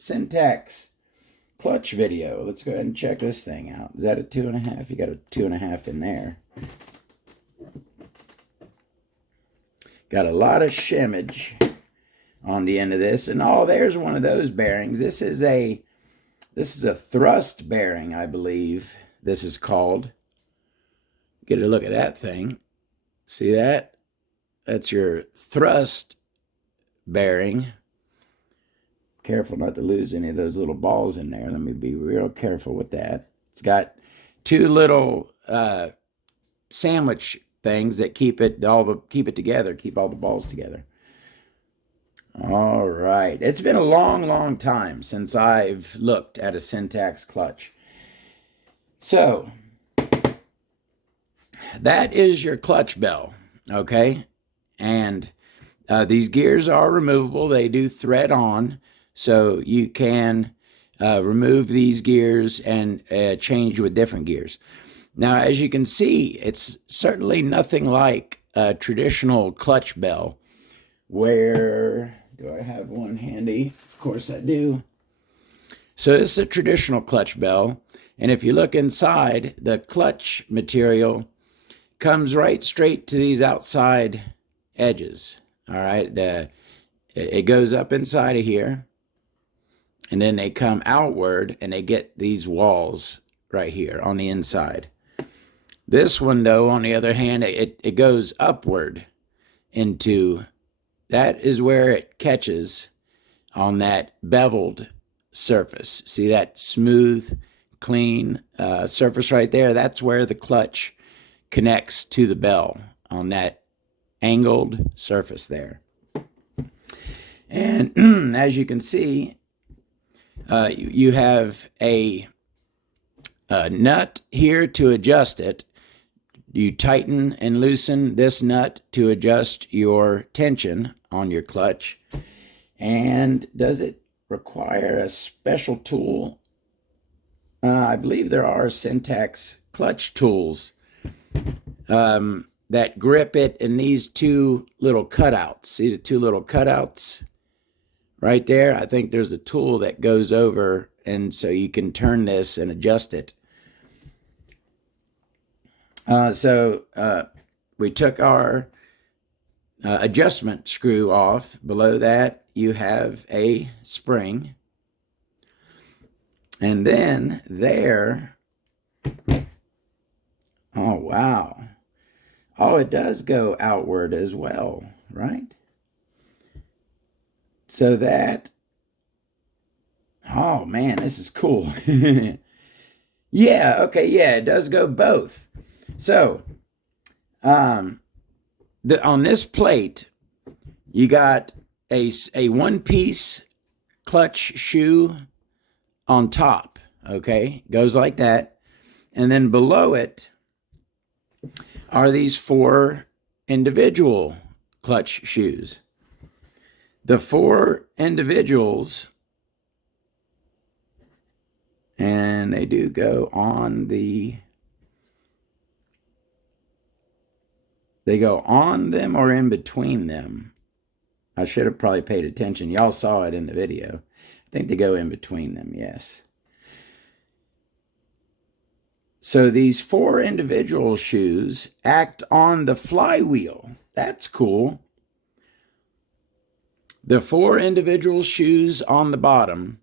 Centax Clutch video. Let's go ahead and check this thing out. Is that a 2.5? You got a 2.5 in there. Got a lot of shimmage on the end of this. And oh, there's one of those bearings. This is a thrust bearing, I believe this is called. Get a look at that thing. See that? That's your thrust bearing. Careful not to lose any of those little balls in there. Let me be real careful with that. It's got two little sandwich things that keep it together, keep all the balls together. All right. It's been a long time since I've looked at a Centax clutch. So that is your clutch bell, okay? And these gears are removable. They do thread on, so you can remove these gears and change with different gears. Now, as you can see, it's certainly nothing like a traditional clutch bell. Where do I have one handy? Of course I do. So this is a traditional clutch bell, and if you look inside, the clutch material comes right straight to these outside edges. All right, it goes up inside of here, and then they come outward, and they get these walls right here on the inside. This one, though, on the other hand, it goes upward into, that is where it catches on that beveled surface. See that smooth, clean surface right there? That's where the clutch connects to the bell, on that angled surface there. And as you can see, you have a nut here to adjust it. You tighten and loosen this nut to adjust your tension on your clutch. And does it require a special tool? I believe there are Centax clutch tools that grip it in these two little cutouts. See the two little cutouts right there? I think there's a tool that goes over, and so you can turn this and adjust it. So we took our adjustment screw off. Below that, you have a spring. And then there, oh, wow. Oh, it does go outward as well, right? So that, oh man, this is cool. Yeah, okay, yeah, it does go both. So, on this plate, you got a one-piece clutch shoe on top, okay? Goes like that. And then below it are these 4 individual clutch shoes. The 4 individuals, and they do go on they go on them or in between them. I should have probably paid attention. Y'all saw it in the video. I think they go in between them, yes. So these 4 individual shoes act on the flywheel. That's cool. The 4 individual shoes on the bottom,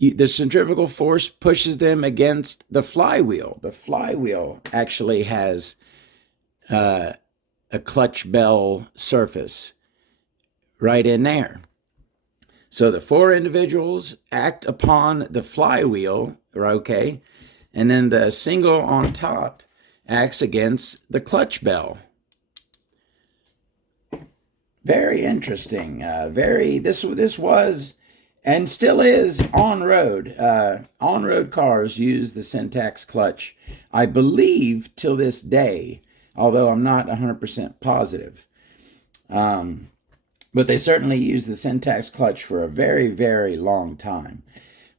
the centrifugal force pushes them against the flywheel. The flywheel actually has a clutch bell surface right in there. So the 4 individuals act upon the flywheel, okay? And then the single on top acts against the clutch bell. Very interesting. This was and still is on-road. On-road cars use the Centax clutch, I believe, till this day, although I'm not 100% positive. But they certainly use the Centax clutch for a very long time.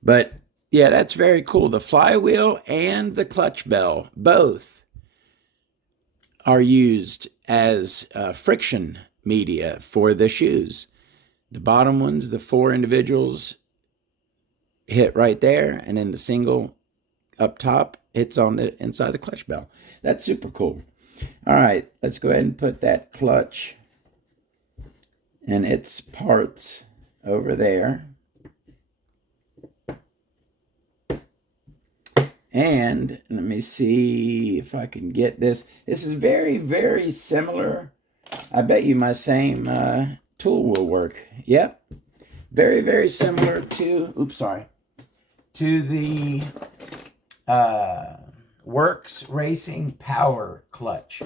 But yeah, that's very cool. The flywheel and the clutch bell, both are used as friction media for the shoes. the bottom ones, the 4 individuals, hit right there, and then the single up top hits on the inside the clutch bell. That's super cool. All right, let's go ahead and put that clutch and its parts over there. And let me see if I can get this. This is very, very similar. I bet you my same tool will work. Yep. Very, very similar to, to the Works Racing Power Clutch.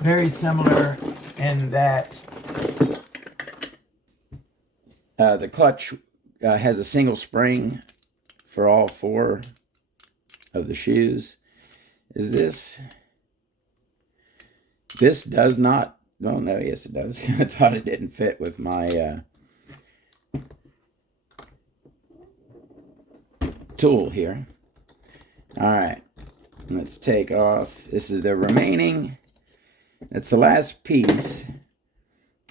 Very similar in that the clutch has a single spring for all 4 of the shoes. Is this does not, oh no, yes it does. I thought it didn't fit with my tool here. All right, let's take off. This is the remaining, that's the last piece,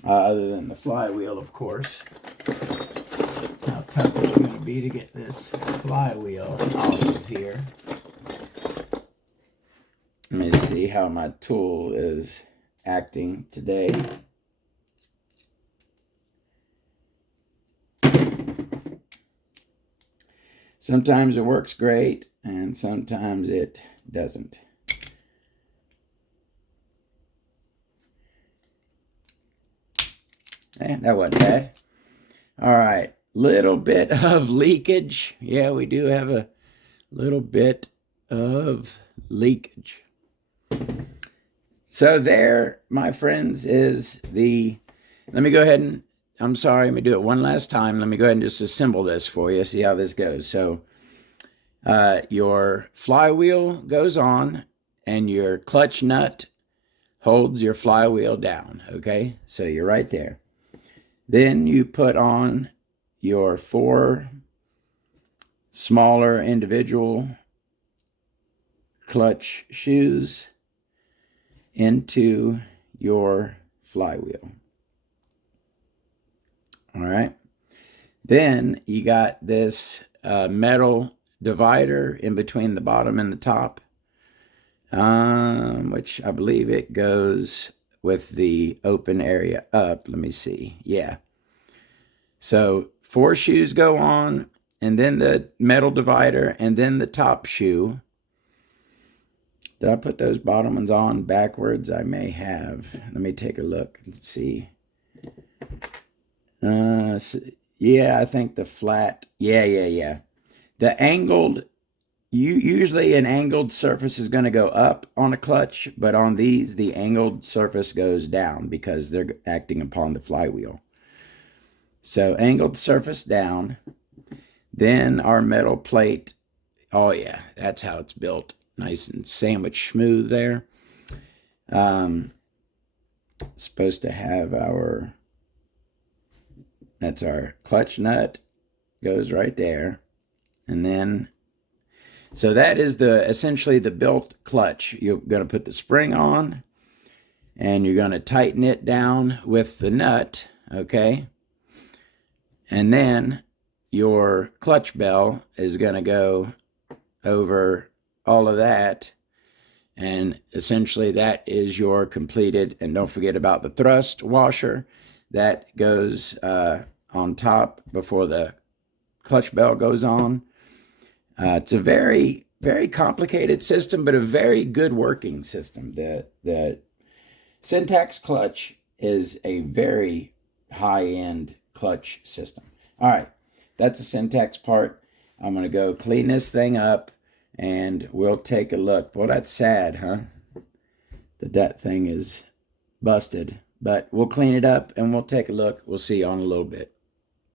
other than the flywheel, of course. How tough is it going to be to get this flywheel off of here? Let me see how my tool is acting today. Sometimes it works great, and sometimes it doesn't. That wasn't bad. All right, little bit of leakage. Yeah, we do have a little bit of leakage. So there, my friends, is the, let me go ahead and, I'm sorry, let me do it one last time. Let me go ahead and just assemble this for you, see how this goes. So your flywheel goes on and your clutch nut holds your flywheel down, okay? So you're right there. Then you put on your 4 smaller individual clutch shoes into your flywheel. All right. Then you got this metal divider in between the bottom and the top, which I believe it goes with the open area up. Let me see. Yeah. So 4 shoes go on, and then the metal divider, and then the top shoe. Did I put those bottom ones on backwards? I may have. Let me take a look and see. Yeah, I think the flat. Yeah. The angled, usually an angled surface is going to go up on a clutch, but on these, the angled surface goes down because they're acting upon the flywheel. So angled surface down, then our metal plate. Oh yeah, that's how it's built. Nice and sandwich smooth there. Supposed to have our, that's our clutch nut, goes right there. And then, so that is essentially the built clutch. You're going to put the spring on, and you're going to tighten it down with the nut, okay? And then your clutch bell is going to go over all of that, and essentially that is your completed. And don't forget about the thrust washer that goes on top before the clutch bell goes on. It's a very, very complicated system, but a very good working system. The Centax clutch is a very high-end clutch system. All right, that's the Centax part. I'm going to go clean this thing up, and we'll take a look. Well, that's sad, huh? That thing is busted. But we'll clean it up, and we'll take a look. We'll see you on a little bit.